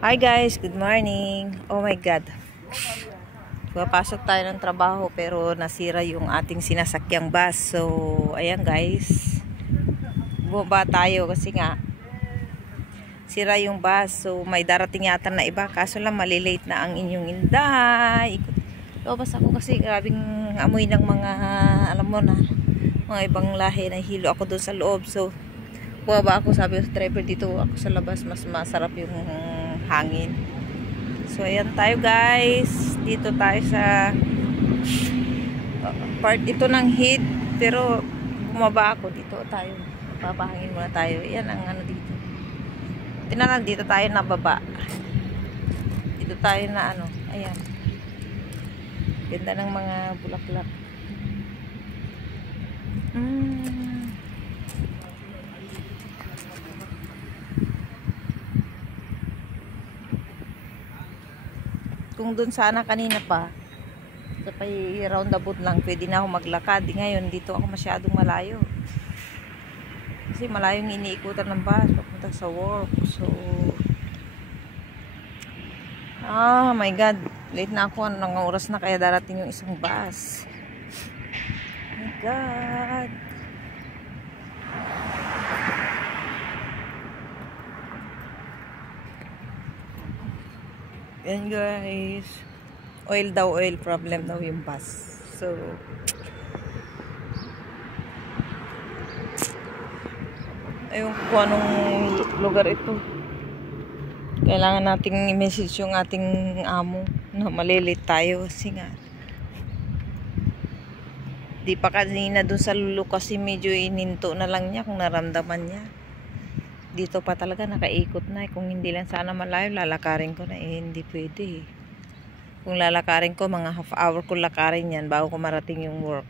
Hi guys, good morning. Oh my god. Papasok tayo ng trabaho pero nasira yung ating sinasakyang bus. So, ayan guys. Bumaba tayo kasi nga sira yung bus. So, may darating yata na iba. Kaso lang malilate na ang inyong inday. Lobas ako kasi grabing amoy ng mga, alam mo na, mga ibang lahi na hilo ako doon sa loob. So, bumaba ako, sabi ko sa driver, dito ako sa labas, mas masarap yung hangin. So ayan tayo guys, dito tayo sa part ito ng heat, pero bumaba ako, dito tayo, papahangin muna tayo. Yan ang ano dito, tinalang dito tayo nababa, dito tayo na ano, ayan, ganda ng mga bulaklak. Kung doon sana kanina pa sa roundabout lang pwede na ako maglakad, ngayon dito ako masyadong malayo kasi malayo yung iniikutan ng bus papunta sa work. So my god, late na ako, anong oras na kaya darating yung isang bus. Oh my god, yan guys, oil problem daw yung bus. So ayun kung anong lugar ito, kailangan nating i-message yung ating amo na malilate tayo kasi nga di pa kanina dun sa lulo kasi medyo ininto na lang niya kung naramdaman niya. Dito pa talaga nakaikot na. Kung hindi lang sana malayo, lalakarin ko na. Hindi pwede. Kung lalakarin ko, mga half hour ko lakarin yan bago ko marating yung work.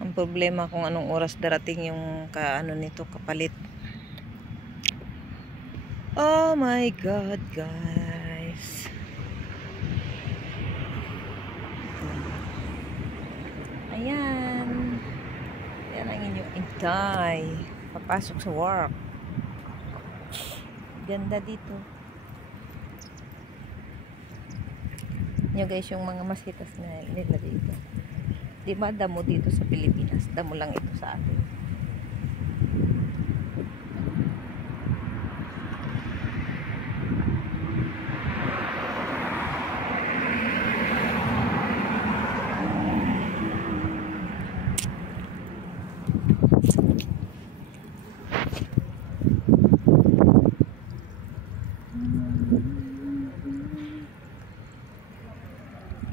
Ang problema kung anong oras darating yung ano nito, kapalit. Oh my god guys, ayan, yan ang inyong intay papasok sa work. Ganda dito nyo guys, yung mga masitas na nila dito. Di ba damo dito sa Pilipinas, damo lang ito sa atin.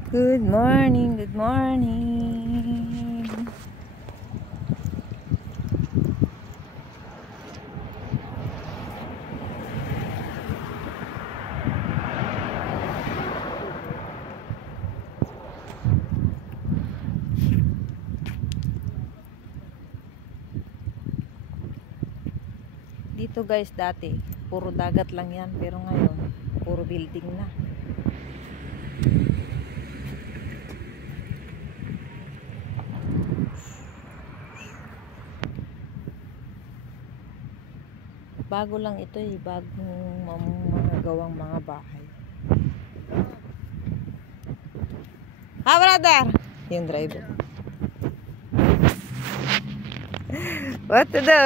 Good morning, good morning. Dito guys, dati puro dagat lang yan, pero ngayon puro building na. Bago lang ito bagong mga gawang mga bahay. Ha brother, yung driver. What to do?